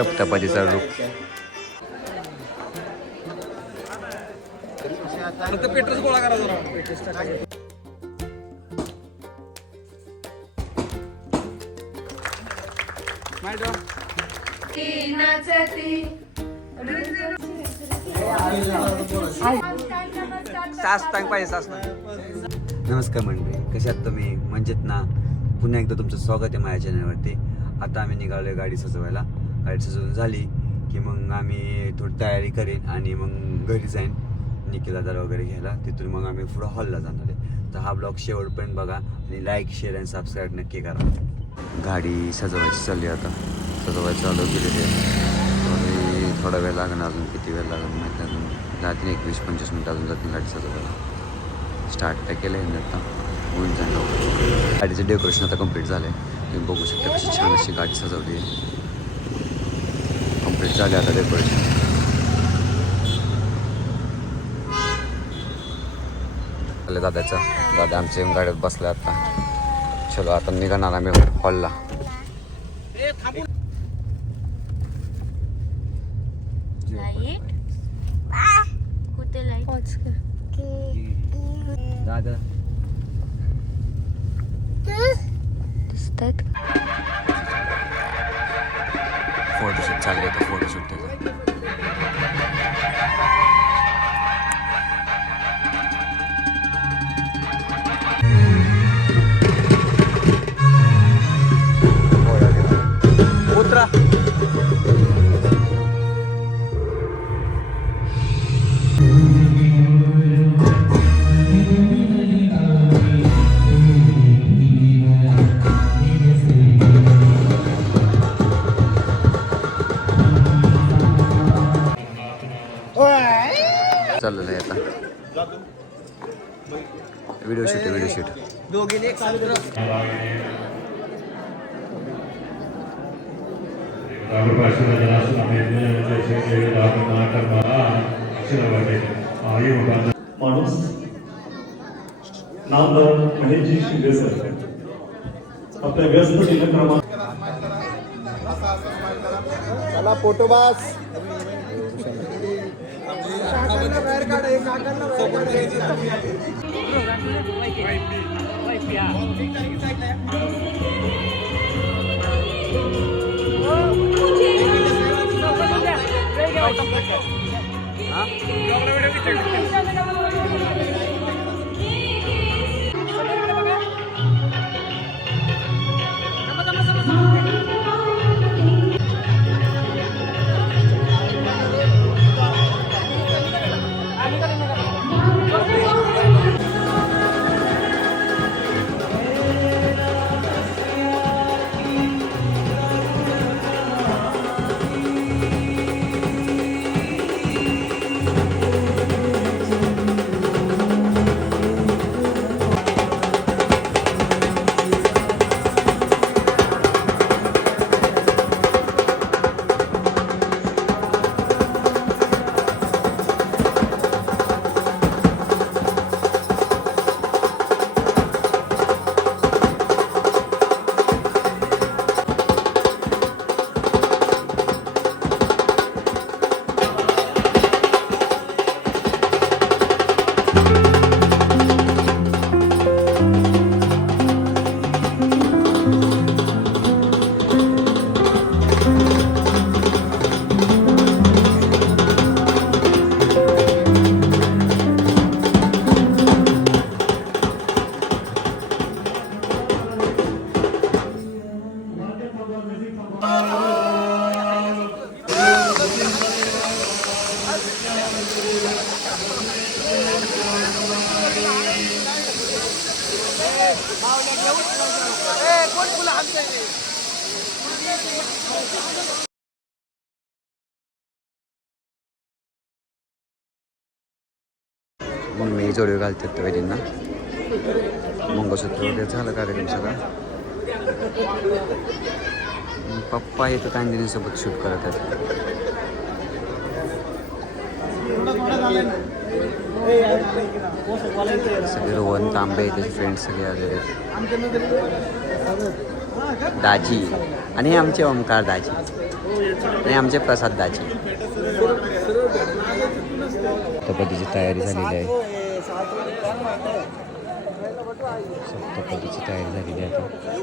टपटपातीचा रूप. पेट्रोल गोळा करा जरा. नमस्कार मंडळी, कशात तुम्ही? म्हणजेत ना, पुन्हा एकदा तुमचं स्वागत आहे माझ्या चॅनलवरती. आता आम्ही निघालोय गाडी सजवायला. गाडी सजवून झाली की मग आम्ही थोडी तयारी करेन आणि मग घरी जाईन निखिल दादा वगैरे घ्यायला. तिथून मग आम्ही पुढं हॉलला जाणार आहे. तर हा ब्लॉग शेवटपर्यंत बघा आणि लाईक, शेअर आणि सबस्क्राईब नक्की करा. गाडी सजवायची चालली आता. सजवायचं चालू केलेली आहे. थोडा वेळ लागणार, अजून किती वेळ लागणार माहीत नाही. अजून जातील 20-25 मिनटं अजून जातील गाडी सजवायला. स्टार्ट तर केलं आहे आता, होऊन जाईल. गाडीचं डेकोरेशन आता कम्प्लीट झालं आहे. तुम्ही बघू शकता कशी छान अशी गाडी सजवली आहे. कम्प्लीट झाले आता डेकोरेशन. दादा आमच्या गाडीत बसला आता. चलो आता निघणार आम्ही हॉलला. दादा फोटोशूट चालले तर फोटोशूट त्याचा. उतरा. चाललेलं आहे आता व्हिडिओ शूट. दोघींनी एक माणूस नामदार महेशजी शिंदे सर आपल्या व्यस्त दिनक्रमात चला फोटो बास. मम्मी जोडवे घालतात वैरींना. मंगळसूत्र वगैरे झालं कार्यक्रम सगळा. पप्पा येतात अंजलीसोबत शूट करत आहेत. सगळे रोहन तांबे त्याचे फ्रेंड्स सगळे आलेले आहेत. दाजी आणि हे आमचे ओमकार दाजी आणि आमचे प्रसाद दाजी. सप्तपदीची तयारी झालेली आहे. सप्तपदीची तयारी झालेली आहे.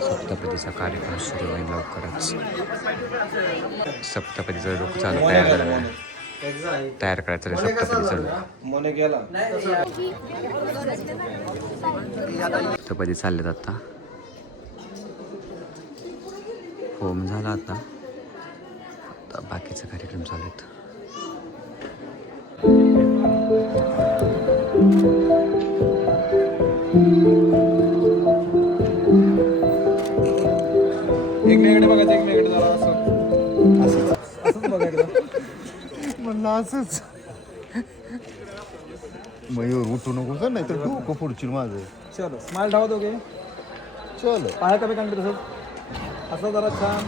सप्तपदीचा कार्यक्रम सुरू होईल लवकरच. सप्तपदीचा लोक चालू तयार झालेला आहे. तयार करायचं आहे सप्तपदी चालू. सप्तपदी चाललेत आता. होम झाला आता बाकीचा कार्यक्रम चालू आहेत. एकमेकडे बघायचं एकमेकडे जरा असं असंच बघायचं म्हणलं असंच मयूर उठू नको का नाही तर डोकं पुढची माझं. चलो स्माइल धावा दोघे. चल पाया कमी काढले तसं असं जरा छान.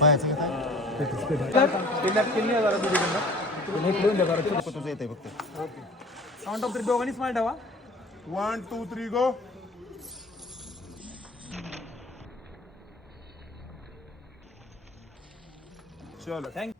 पाहायचं का किल्ली जरा दुसरीकडनं तुझं तुझं येत आहे फक्त. काउंट ऑफ 3 दोघांनी स्माइल धावा. 1 2 3 गो. चलो थँक.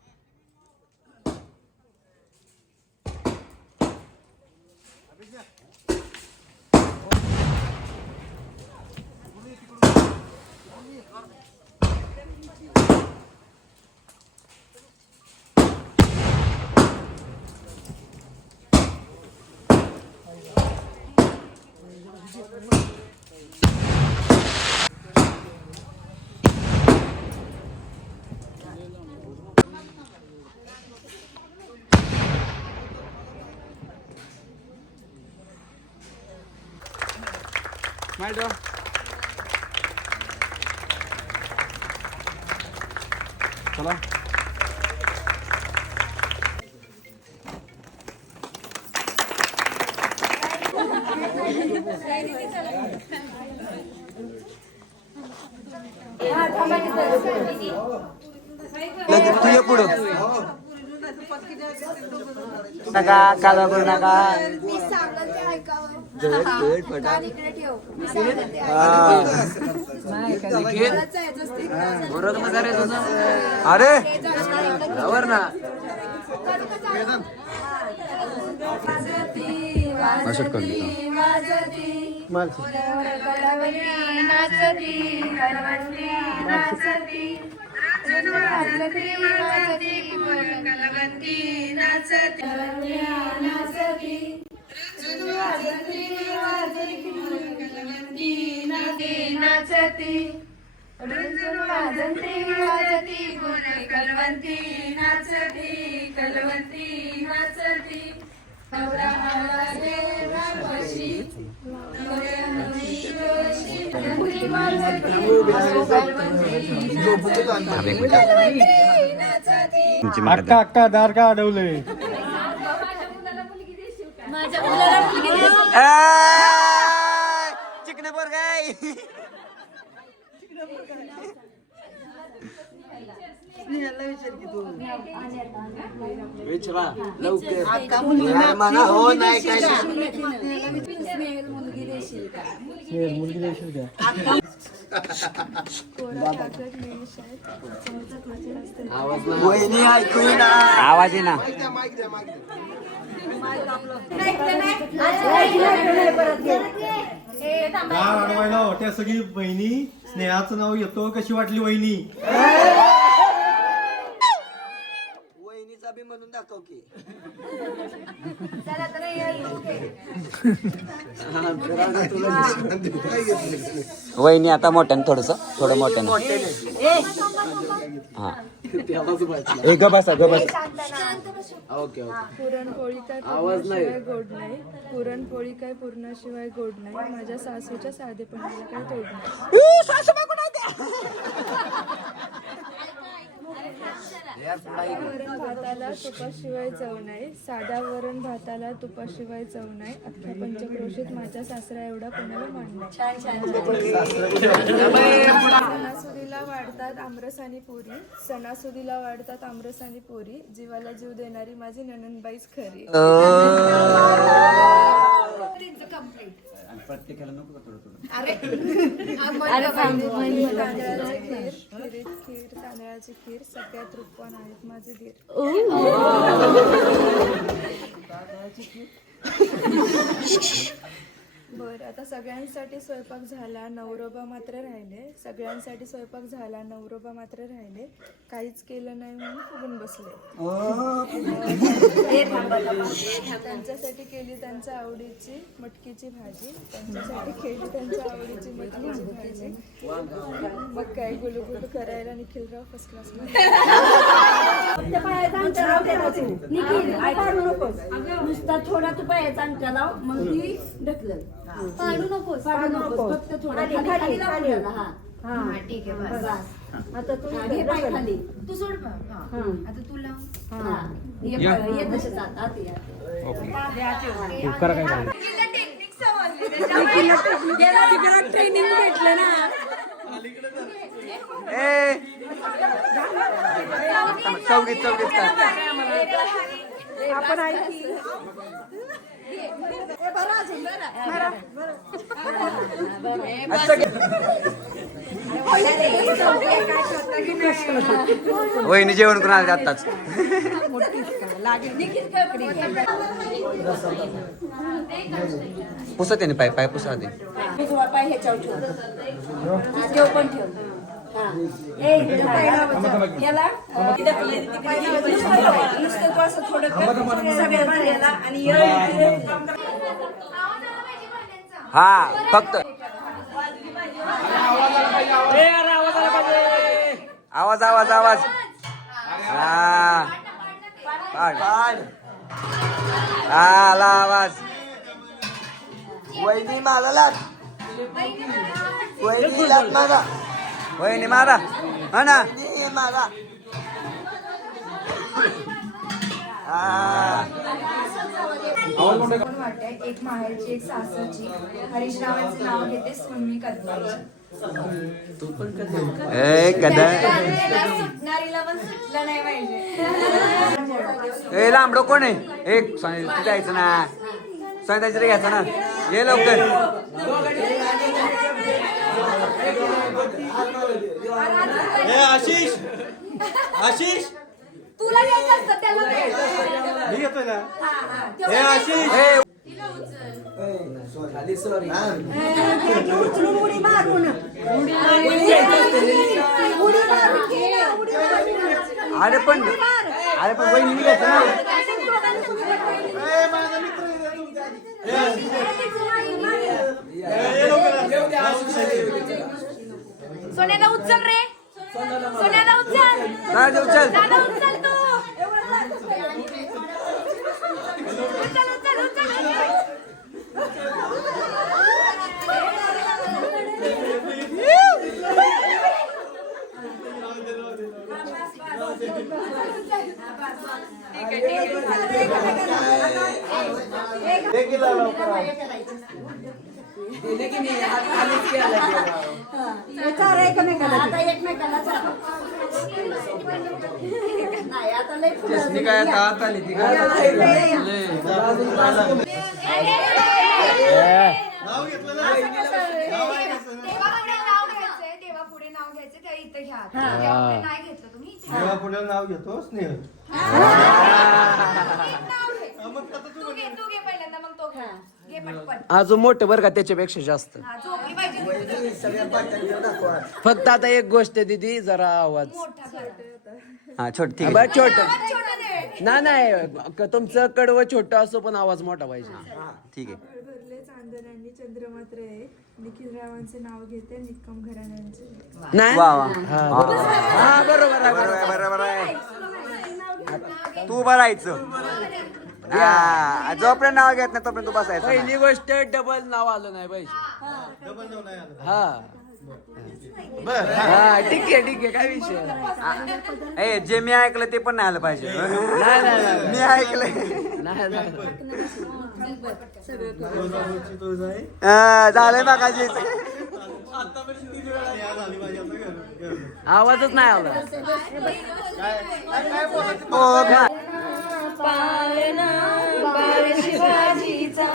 स्माइल धावा. चला तुझ्या पुढं नका काला करू नका. मी सांगेल ते ऐकावं. कान इकडे ठेव. मी सांगेल ते अरे असं करू अक्का अक्का दार का अडवले. चिकने बोर गाय. विचारा लवकर म्हणा. हो नाही काय मुलगी देशील का? मुलगी देशील का? वहिनी ऐकू ना आवाज आहे ना. गार अडवायला होत्या सगळी बहिणी. स्नेहाचं नाव येतो. कशी वाटली वहिनी? वहिनीचा बी म्हणून दाखव की. वहिनी आता मोठ्यानं थोडं मोठ्यानं. हा ग बसा. पुरणपोळी काय पुरणाशिवाय गोड नाही. पुरणपोळी काय पुरणाशिवाय गोड नाही. माझ्या सासूच्या साधेपणाला काय तोड नाही. वरण भाताला तुपाशिवाय चव नाही, साध्या वरण भाताला तुपाशिवाय चव नाही, अख्ख्या पंचक्रोशीत माझ्या सासरा एवढा कोणाला मान नाही. सणासुदीला वाढतात आमरस आणि पुरी, सणासुदीला वाढतात आमरस आणि पुरी, जीवाला जीव देणारी माझी नणंदबाईच खरी. प्रत्येकाला नको का थोडं थोडं? तांदळाची खीर, खीरीत खीर, तांदळाची खीर, सगळ्यात रूपवान आहेत माझे धीर. बर, आता सगळ्यांसाठी स्वयंपाक झाला, नवरोबा मात्र राहिले. सगळ्यांसाठी स्वयंपाक झाला, नवरोबा मात्र राहिले. काहीच केलं नाही म्हणून फुगून बसले. त्यांच्यासाठी केली त्यांच्या आवडीची मटकीची भाजी, त्यांच्यासाठी केली त्यांच्या आवडीची मटकीची भाजी. मग काय गुलुगुलू करायला निखिलराव फर्स्ट क्लास. नुसता थोडा तू पायाचा अंगठा लाव, मग ती ढकलल. पाडू नकोस, फक्त थोडा खाली लावलेला. हा ठीक आहे, बस. आता तू घे पाय खाली, तू सोड. आता तू लाव. ये तसेच आत ये. ट्रेनिंग भेटलं ना. चौकीत काय आपण वहिनी जेवण करून आले आत्ताच. पुसा त्याने पाय पाय पुसा दे. पाय ह्याच्यावर ठेव, देव पण ठेव. नुसतं तू असं थोडं सगळ्या भांड्याला आणि हा फक्त आवाज आवाज आवाज. आला आवाज. वहिनी मला लाग, वहिनी लाग मागा, वहिनी मारा हा ना. मागा. वाटते एक माहेरची एक सासरची, हरीश रावांचे नाव घेते सुनमी कदमाची. ए कदा सुटणारीला पण सुटलं नाही पाहिजे. ए लांबडो कोण आहे? एक तू जायचं ना, सांगायचं रे घ्यायचं ना. ये लवकर. आशिष, आशिष तुला यायचं असतं त्याला मी घेतोय ना. हे आशिष, उचलून उडी मारून अरे पण वहिनी घ्यायचं ना. सोन्याला उचल रे, सोन्याला उचल, दादा उचल. दादा उचल तू. उचल उचल उचल. आता एकमेकाला नाही, आता लय काय हात आली ती काय नाव घेतलं ना. तेव्हा पुढे नाव घ्यायचं, त्या इथे घ्या. नाही घेतलं तुम्ही तेव्हा पुढे नाव घेतो स्नेहल. तू घे पहिल्यांदा, मग तो घ्या. घे पटपट. अजून मोठं बरं का त्याच्यापेक्षा जास्त. झोपली पाहिजे फक्त आता एक गोष्ट दिदी, जरा आवाज हा छोट ठीक आहे. बरं छोट छोटं नाही तुमचं कडवं छोटं असो पण आवाज मोठा पाहिजे. ठीक आहे. भरले चांदण्यांनी चंद्र मात्र एक, निखिल रावांचे नाव घेते निक्कम घराण्यांचे. नाही वा वा. हा बरोबर आहे. बरोबर आहे. तू बरायचं. जोपर्यंत नाव घेत नाही तोपर्यंत तू बसायचं. पहिली गोष्ट डबल नाव आलं नाही पाहिजे. डबल नाव नाही आलं. हा हा ठीक आहे काय विषय ए जे मी ऐकलं ते पण नाही आलं पाहिजे नाही. मी ऐकलंय नाही झालंय बाकाजी आवाजच नाही आला पाळणा बाळ शिवाजीचा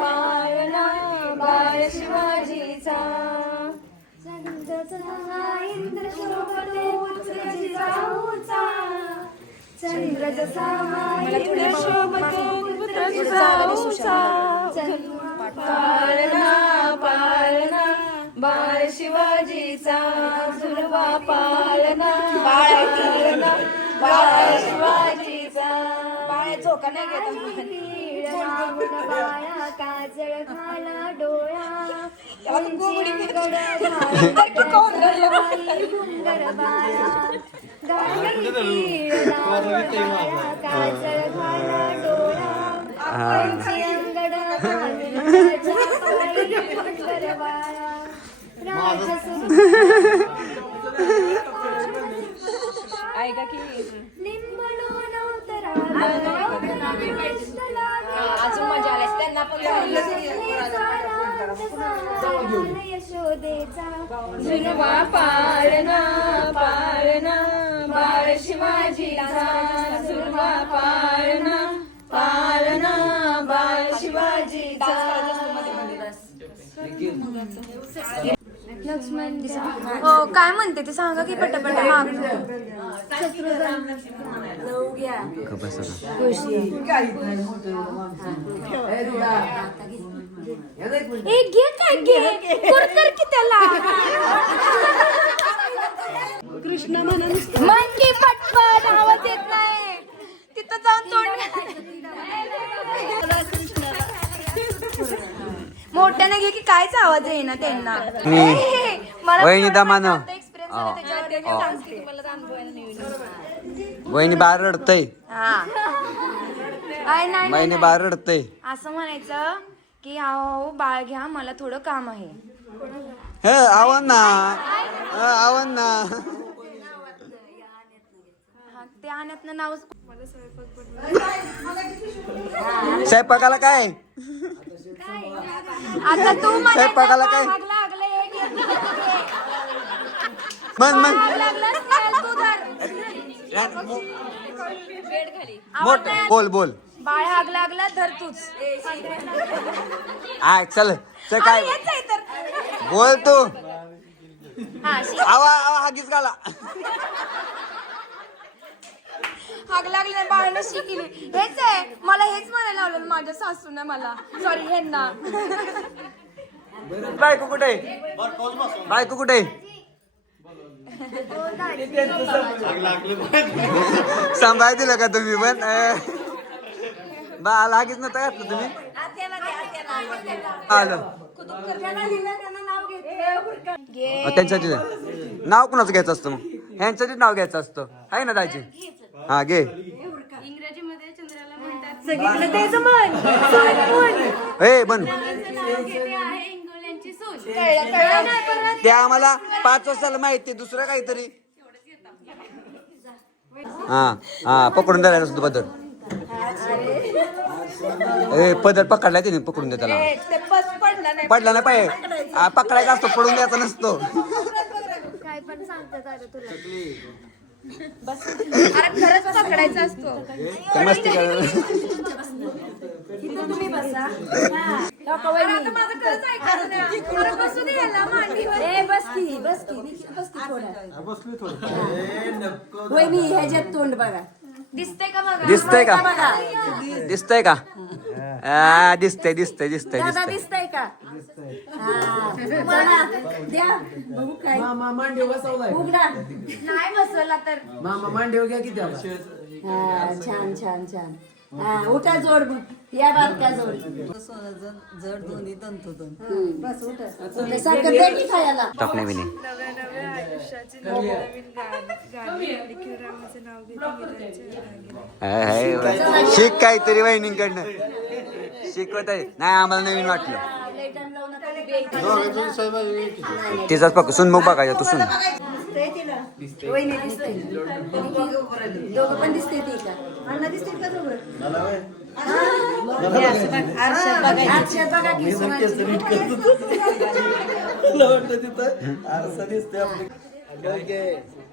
पाळणा बाळ शिवाजीचा इंद्र शोभतो पुत्र जिजाऊचा चंद्र जसा इंद्र शोभतो पुत्र जिजाऊचा पाळणा पाळणा बाळ शिवाजीचा झुलवा पाळणा पाळणा बाळ शिवाजीचा बाळ झोका नाही घेत बाया काजळ घाला डोळा घुंगर बाया काजळ घाला डोळा ऐका की अजून मजा आली त्यांना पण यशोदेचा झुलवा पाळणा पाळणा बाळ शिवाजीचा झुलवा पाळणा पाळणा बाळ शिवाजीचा हो काय म्हणते ते सांगा की पटापट माग एक घे काय घे कर की त्याला कृष्ण म्हणून मन की पटपट आवाज येत नाही तिथं जाऊन तोंड मोठ्याने घे की कायच आवाज येईना त्यांना वहिनी दमानं वहिनी बाहेर रडतय वहिनी बाहेर रडतय असं म्हणायचं की अहो बाळ घ्या मला थोडं काम आहे हे आवन ना आवन ना ते आणत नाव स्वयंपाकाला काय आता तू स्वयंपाकाला काय मन मन मोठ बोल बोल बाळ हाग लागला धर तूच चल चल काय बोल तू आवा आवा हागीच घाला हाग लागली बाळाने शिकली हेच आहे मला हेच म्हणायला लावलं माझ्या सासूने मला सॉरी ह्यांना बायको कुठे बायको कुठे सांभाळ दिलं का तुम्ही पण बा लागेच नव्हतं घातलं तुम्ही आलं त्यांच्या नाव कुणाचं घ्यायचं असतं मग ह्यांचं नाव घ्यायचं असतं आहे ना दाजी हा घे इंग्रजीमध्ये चंद्राला म्हणतात ए बन ते आम्हाला 5 वर्षाला माहिती दुसरं काहीतरी हा हा पकडून द्यायला असतो पदर ए पदर पकडलाय तिने पकडून दे त्याला पडला नाही पाहिजे पकडायचा असतो पडून द्यायचा नसतो काय पण सांगतात तुला खरंच पकडायचा असतो मस्ती कर तुम्ही बसा बस की वहिनी ह्याच्यात तोंड बघा दिसतंय का बघा दिसतंय का दिसतंय का दिसतंय दिसतंय दिसतंय दादा दिसतंय दिसतंय का चला, द्या बघू काय मामा मांडीव बसवलाय उघडा नाही बसवला तर मामा मांडीव घ्या की त्याला छान छान छान उठा जोड या बात का जोड जड दोन्ही तंतोतून बस उठा साखर दे की खायला टाकणे बी नाही नव्या नव्या आयुष्याची नवीन नवीन गाणी निखिल रामाचं नाव घेते मीरांच्या शिक काहीतरी वहिनींकडनं शिकवत आहे नाही आम्हाला नवीन वाटलं लय टाइम लावू नका तिचाच फक्त सुन मग बघायचं तू सुन. दिसतंय तिला वहिनी दिसतंय दोघं पण दिसते ती का अण्णा दिसते का दोघं आरशात बघा की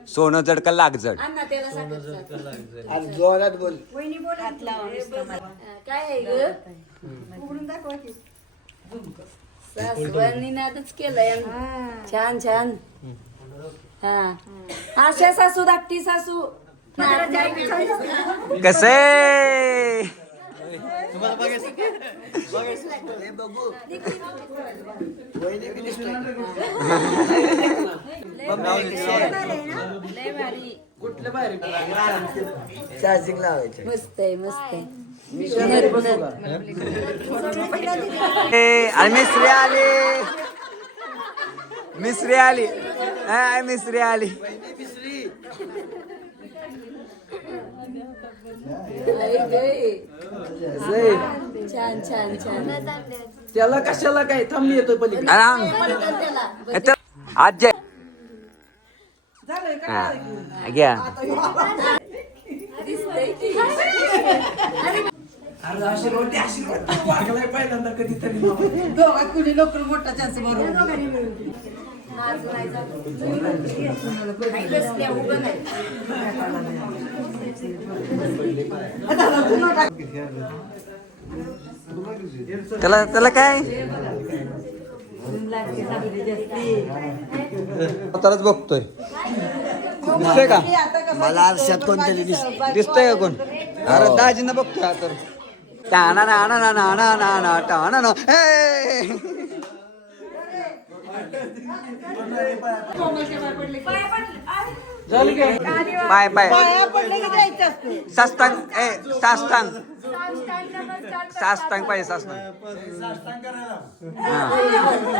सोनं जड का लाग जड. अण्णा त्याला सांगत जोरात बोल. वहिनी बोल हात लावा काय आहे ग उघडून दाखवा की सासवांनी नादच केलंय छान छान हा आशा सासू धाकटी सासू कसे कुठलं बाहेर चार्जिंग लावायचं. मस्त आहे मस्त आहे आणि मिसरी आली मिसरी आली मिसरी आली. छान छान छान त्याला कशाला काय थांब मी येतोय पलीकडे. त्याला आज घ्या पहिल्यांदा कधीतरी त्याला त्याला काय तरच बघतोय दिसतंय का मला आरशात कोणतरी दिसतंय का कोण. अरे दाजींना बघतोय हा तर टाणा ना ना ना ना ना ना ना टाणा ना पाय पाय साष्टांग साष्टांग साष्टांग पाहिजे साष्टांग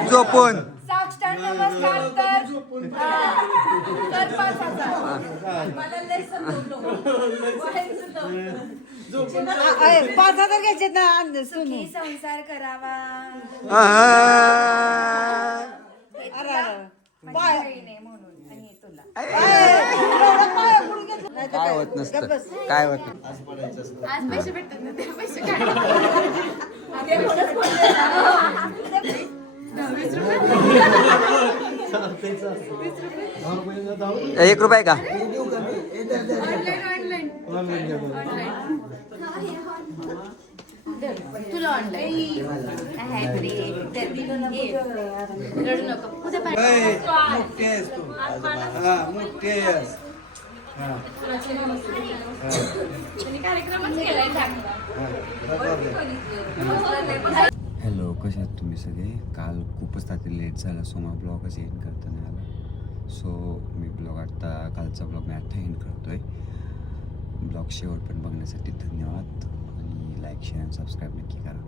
झोपून साष्टांग नमस्कार तर 5,000 घ्यायचे ना सुखी संसार करावा. माझी बहीण आहे म्हणून आणि तुला काय होत नसतं काय होत नाही. आज पैसे भेटतात ना ते पैसे काय 1 रुपया का तुला ऑनलाईन रडू नको उद्या कार्यक्रमच केलाय हॅलो कसे आहात तुम्ही सगळे. काल खूपच रात्री लेट झाला सो मला ब्लॉगच एंड करता नाही आला. सो मी ब्लॉग आता कालचा ब्लॉग मी आता एंड करतो आहे. ब्लॉग शेवट पण बघण्यासाठी धन्यवाद आणि लाईक शेअर आणि सबस्क्राईब नक्की करा.